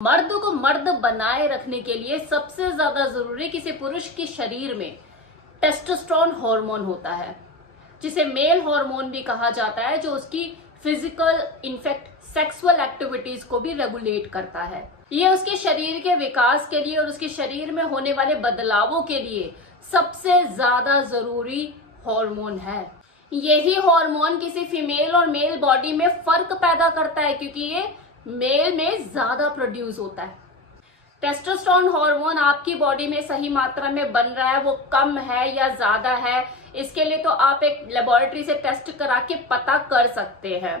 मर्द को मर्द बनाए रखने के लिए सबसे ज्यादा जरूरी किसी पुरुष के शरीर में टेस्टोस्टेरोन हार्मोन होता है, जिसे मेल हार्मोन भी कहा जाता है, जो उसकी फिजिकल इनफैक्ट सेक्सुअल एक्टिविटीज को भी रेगुलेट करता है। ये उसके शरीर के विकास के लिए और उसके शरीर में होने वाले बदलावों के लिए सबसे ज्यादा जरूरी हार्मोन है। यही हार्मोन किसी फीमेल और मेल बॉडी में फर्क पैदा करता है, क्योंकि ये मेल में ज्यादा प्रोड्यूस होता है। टेस्टोस्टेरोन हार्मोन आपकी बॉडी में सही मात्रा में बन रहा है, वो कम है या ज्यादा है, इसके लिए तो आप एक लेबोरेटरी से टेस्ट करा के पता कर सकते हैं।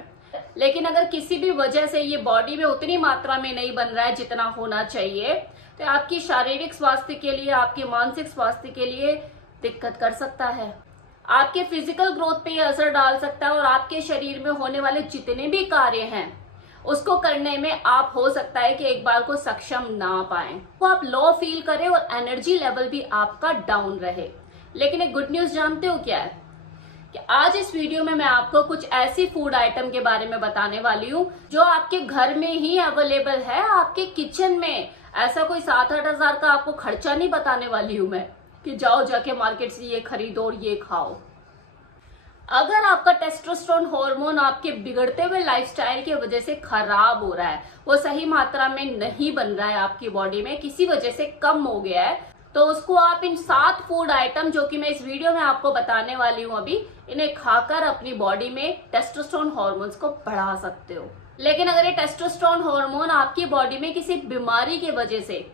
लेकिन अगर किसी भी वजह से ये बॉडी में उतनी मात्रा में नहीं बन रहा है जितना होना चाहिए, तो आपकी शारीरिक स्वास्थ्य के लिए, आपके मानसिक स्वास्थ्य के लिए दिक्कत कर सकता है। आपके फिजिकल ग्रोथ पे ये असर डाल सकता है और आपके शरीर में होने वाले जितने भी कार्य हैं उसको करने में आप हो सकता है कि एक बार को सक्षम ना पाए, तो आप लो फील करें और एनर्जी लेवल भी आपका डाउन रहे। लेकिन एक गुड न्यूज जानते हो क्या है? कि आज इस वीडियो में मैं आपको कुछ ऐसी फूड आइटम के बारे में बताने वाली हूँ जो आपके घर में ही अवेलेबल है, आपके किचन में। ऐसा कोई 7-8 हजार का आपको खर्चा नहीं बताने वाली हूँ मैं कि जाओ जाके मार्केट से ये खरीदो और ये खाओ। अगर आपका टेस्टोस्टेरोन हार्मोन आपके बिगड़ते हुए लाइफस्टाइल की वजह से खराब हो रहा है, वो सही मात्रा में नहीं बन रहा है आपकी बॉडी में, किसी वजह से कम हो गया है, तो उसको आप इन 7 फूड आइटम जो कि मैं इस वीडियो में आपको बताने वाली हूँ अभी, इन्हें खाकर अपनी बॉडी में टेस्टोस्टेरोन हार्मोन्स को बढ़ा सकते हो। लेकिन अगर ये टेस्टोस्टेरोन हार्मोन आपकी बॉडी में किसी बीमारी की वजह से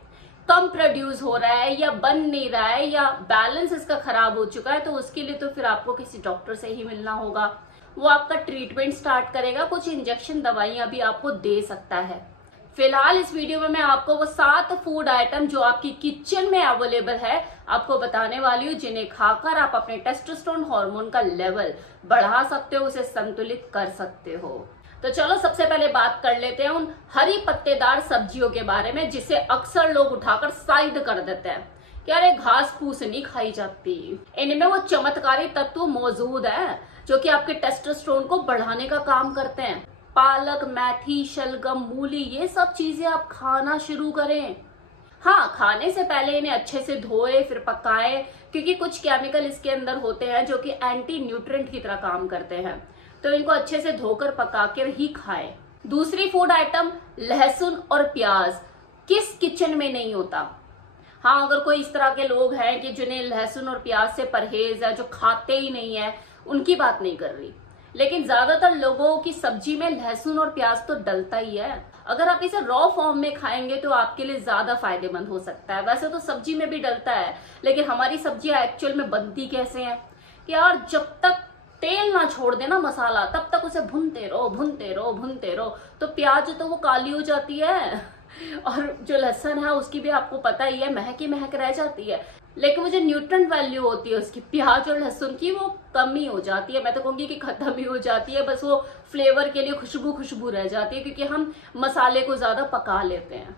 कम प्रोड्यूस हो रहा है या बन नहीं रहा है या बैलेंस इसका खराब हो चुका है, तो उसके लिए तो फिर आपको किसी डॉक्टर से ही मिलना होगा। वो आपका ट्रीटमेंट स्टार्ट करेगा, कुछ इंजेक्शन दवाइयां भी आपको दे सकता है। फिलहाल इस वीडियो में मैं आपको वो 7 फूड आइटम जो आपकी किचन में अवेलेबल है आपको बताने वाली हूँ, जिन्हें खाकर आप अपने टेस्टोस्टेरोन हार्मोन का लेवल बढ़ा सकते हो, उसे संतुलित कर सकते हो। तो चलो सबसे पहले बात कर लेते हैं उन हरी पत्तेदार सब्जियों के बारे में, जिसे अक्सर लोग उठाकर साइड कर देते हैं कि अरे घास फूस नहीं खाई जाती। इनमें वो चमत्कारी तत्व मौजूद है जो कि आपके टेस्टोस्टेरोन को बढ़ाने का काम करते हैं। पालक, मेथी, शलगम, मूली, ये सब चीजें आप खाना शुरू करें। हाँ, खाने से पहले इन्हें अच्छे से धोए फिर पकाए, क्योंकि कुछ केमिकल इसके अंदर होते हैं जो कि एंटी न्यूट्रिएंट की तरह काम करते हैं, तो इनको अच्छे से धोकर पका कर ही खाएं। दूसरी फूड आइटम लहसुन और प्याज। किस किचन में नहीं होता? हाँ, अगर कोई इस तरह के लोग हैं कि जिन्हें लहसुन और प्याज से परहेज है, जो खाते ही नहीं है, उनकी बात नहीं कर रही, लेकिन ज्यादातर लोगों की सब्जी में लहसुन और प्याज तो डलता ही है। अगर आप इसे रॉ फॉर्म में खाएंगे तो आपके लिए ज्यादा फायदेमंद हो सकता है। वैसे तो सब्जी में भी डलता है, लेकिन हमारी सब्जियां एक्चुअल में बनती कैसे हैं कि यार जब तक तेल ना छोड़ देना मसाला, तब तक उसे भुनते रहो भुनते रहो भुनते रहो, तो प्याज तो वो काली हो जाती है और जो लहसुन है उसकी भी आपको पता ही है, महक ही महक रह जाती है। लेकिन वो जो न्यूट्रिएंट वैल्यू होती है उसकी, प्याज और लहसुन की, वो कम ही हो जाती है। मैं तो कहूंगी कि खत्म ही हो जाती है, बस वो फ्लेवर के लिए खुशबू रह जाती है, क्योंकि हम मसाले को ज्यादा पका लेते हैं।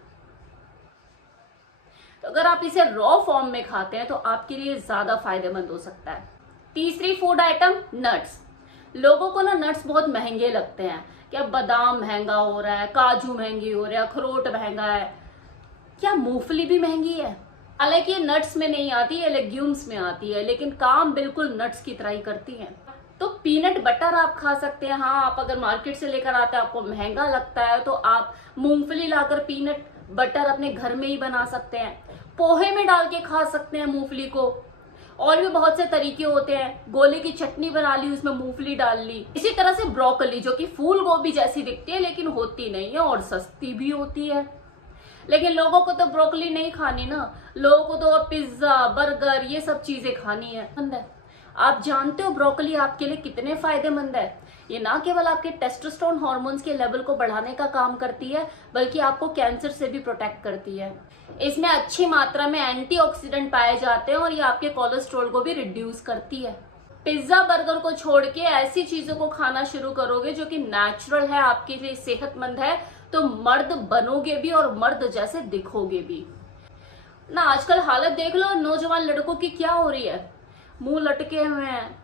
तो अगर आप इसे रॉ फॉर्म में खाते हैं तो आपके लिए ज्यादा फायदेमंद हो सकता है। तीसरी फूड आइटम नट्स। लोगों को ना नट्स बहुत महंगे लगते हैं कि अब बादाम महंगा हो रहा है, काजू महंगी हो रहा है, अखरोट महंगा है, क्या मूंगफली भी महंगी है? हालांकि ये नट्स में नहीं आती है, लेग्यूम्स में आती है, लेकिन काम बिल्कुल नट्स की तरह ही करती है। तो पीनट बटर आप खा सकते हैं। हाँ, आप अगर मार्केट से लेकर आते हैं, आपको महंगा लगता है, तो आप मूंगफली लाकर पीनट बटर अपने घर में ही बना सकते हैं। पोहे में डाल के खा सकते हैं मूंगफली को। और भी बहुत से तरीके होते हैं। गोले की चटनी बना ली, उसमें मूंगफली डाल ली। इसी तरह से ब्रोकली, जो कि फूल गोभी जैसी दिखती है लेकिन होती नहीं है और सस्ती भी होती है। लेकिन लोगों को तो ब्रोकली नहीं खानी ना, लोगों को तो पिज्जा, बर्गर, ये सब चीजें खानी है। आप जानते हो ब्रोकली आपके लिए कितने फायदेमंद है? ये ना केवल आपके टेस्टोस्टेरोन हार्मोन्स के लेवल को बढ़ाने का काम करती है, बल्कि आपको कैंसर से भी प्रोटेक्ट करती है। इसमें अच्छी मात्रा में एंटीऑक्सीडेंट पाए जाते हैं और ये आपके कोलेस्ट्रॉल को भी रिड्यूस करती है। पिज्जा, बर्गर को छोड़ के ऐसी चीजों को खाना शुरू करोगे जो कि नेचुरल है, आपके लिए सेहतमंद है, तो मर्द बनोगे भी और मर्द जैसे दिखोगे भी ना। आजकल हालत देख लो नौजवान लड़कों की क्या हो रही है, मुंह लटके हुए हैं,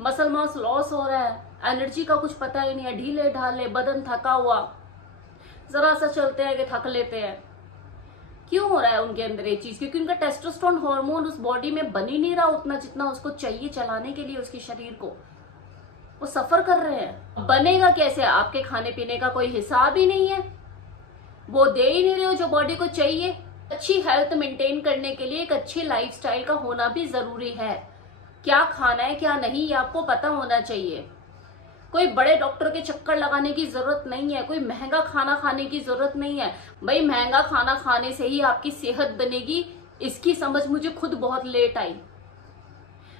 मसल मास लॉस हो रहा है, एनर्जी का कुछ पता ही नहीं है, ढीले ढाले, बदन थका हुआ। जरा सा चलते हैं कि थक लेते हैं। क्यों हो रहा है उनके अंदर ये चीज? क्योंकि उनका टेस्टोस्टेरोन हार्मोन उस बॉडी में बन ही नहीं रहा उतना जितना उसको चाहिए चलाने के लिए उसके शरीर को। वो सफर कर रहे हैं। बनेगा कैसे? आपके खाने पीने का कोई हिसाब ही नहीं है, वो दे ही नहीं रहे हो जो बॉडी को चाहिए। अच्छी हेल्थ मेंटेन करने के लिए एक अच्छी लाइफस्टाइल का होना भी जरूरी है। क्या खाना है क्या नहीं ये आपको पता होना चाहिए। कोई बड़े डॉक्टर के चक्कर लगाने की जरूरत नहीं है, कोई महंगा खाना खाने की जरूरत नहीं है। भाई महंगा खाना खाने से ही आपकी सेहत बनेगी, इसकी समझ मुझे खुद बहुत लेट आई।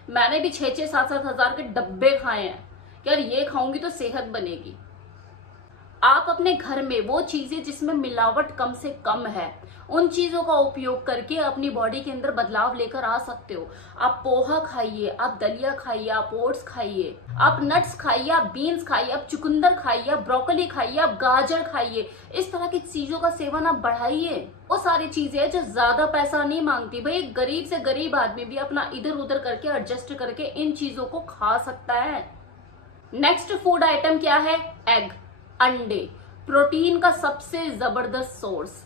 मैंने भी 6-6, 7-7 हजार के डब्बे खाए हैं कि यार ये खाऊंगी तो सेहत बनेगी। आप अपने घर में वो चीजें जिसमें मिलावट कम से कम है उन चीजों का उपयोग करके अपनी बॉडी के अंदर बदलाव लेकर आ सकते हो। आप पोहा खाइए, आप दलिया खाइए, आप ओट्स खाइए, आप नट्स खाइए, आप बीन्स खाइए, आप चुकंदर खाइए, आप ब्रोकली खाइए, आप गाजर खाइए। इस तरह की चीजों का सेवन आप बढ़ाइए। वो सारी चीजें जो ज्यादा पैसा नहीं मांगती। भाई एक गरीब से गरीब आदमी भी अपना इधर उधर करके एडजस्ट करके इन चीजों को खा सकता है। नेक्स्ट फूड आइटम क्या है? एग, अंडे, प्रोटीन का सबसे जबरदस्त सोर्स।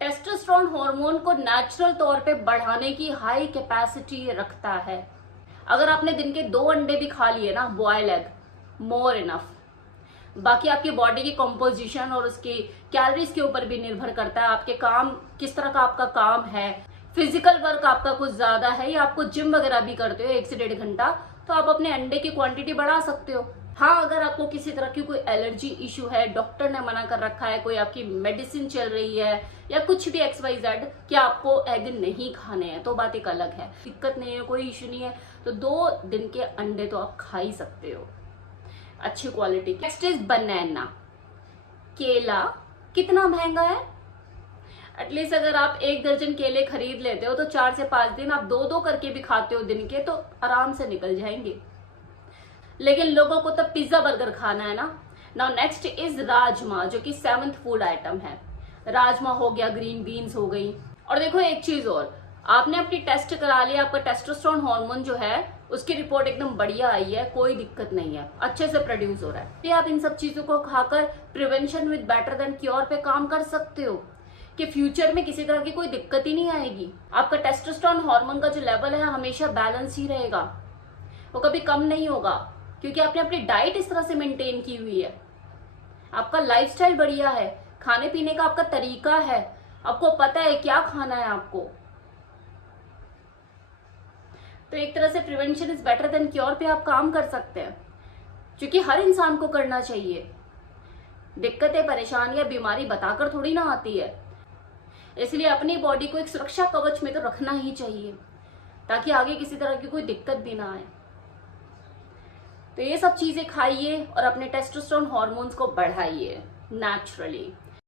टेस्टोस्टेरोन हार्मोन को नेचुरल तौर पे बढ़ाने की हाई कैपेसिटी रखता है। अगर आपने दिन के 2 अंडे भी खा लिए ना, बॉयल एग, मोर इनफ। बाकी आपकी बॉडी की कंपोजिशन और उसकी कैलोरीज के ऊपर भी निर्भर करता है। आपके काम किस तरह का आपका काम है, फिजिकल वर्क आपका कुछ ज्यादा है या आपको जिम वगैरह भी करते हो 1 से 1.5 घंटा, तो आप अपने अंडे की क्वांटिटी बढ़ा सकते हो। हाँ, अगर आपको किसी तरह की कोई एलर्जी इश्यू है, डॉक्टर ने मना कर रखा है, कोई आपकी मेडिसिन चल रही है या कुछ भी XYZ कि आपको एग नहीं खाने हैं, तो बात एक अलग है। दिक्कत नहीं है, कोई इश्यू नहीं है, तो 2 दिन के अंडे तो आप खा ही सकते हो अच्छी क्वालिटी। नेक्स्ट इज बनाना, केला। कितना महंगा है? एटलीस्ट अगर आप 1 दर्जन केले खरीद लेते हो तो 4 से 5 दिन आप 2-2 करके भी खाते हो दिन के, तो आराम से निकल जाएंगे। लेकिन लोगों को तो पिज्जा बर्गर खाना है ना। नाउ नेक्स्ट इज राजमा, जो कि 7th फूड आइटम है। राजमा हो गया, ग्रीन बीन्स हो गई। और देखो एक चीज और, आपने अपनी टेस्ट करा लिया, आपका टेस्टोस्टेरोन हार्मोन जो है उसकी रिपोर्ट एकदम बढ़िया आई है, कोई दिक्कत नहीं है, अच्छे से प्रोड्यूस हो रहा है, तो आप इन सब चीजों को खाकर prevention with better than cure पे काम कर सकते हो कि फ्यूचर में किसी तरह की कोई दिक्कत ही नहीं आएगी। आपका टेस्टोस्टेरोन हार्मोन का जो लेवल है हमेशा बैलेंस ही रहेगा, वो कभी कम नहीं होगा, क्योंकि आपने अपनी डाइट इस तरह से मेंटेन की हुई है। आपका लाइफस्टाइल बढ़िया है, खाने पीने का आपका तरीका है, आपको पता है क्या खाना है आपको। तो एक तरह से prevention is better than cure पे आप काम कर सकते हैं, क्योंकि हर इंसान को करना चाहिए। दिक्कतें, परेशानियां, बीमारी बताकर थोड़ी ना आती है, इसलिए अपनी बॉडी को एक सुरक्षा कवच में तो रखना ही चाहिए ताकि आगे किसी तरह की कोई दिक्कत भी ना आए। तो ये सब चीजें खाइए और अपने टेस्टोस्टेरोन हार्मोन्स को बढ़ाइए नेचुरली।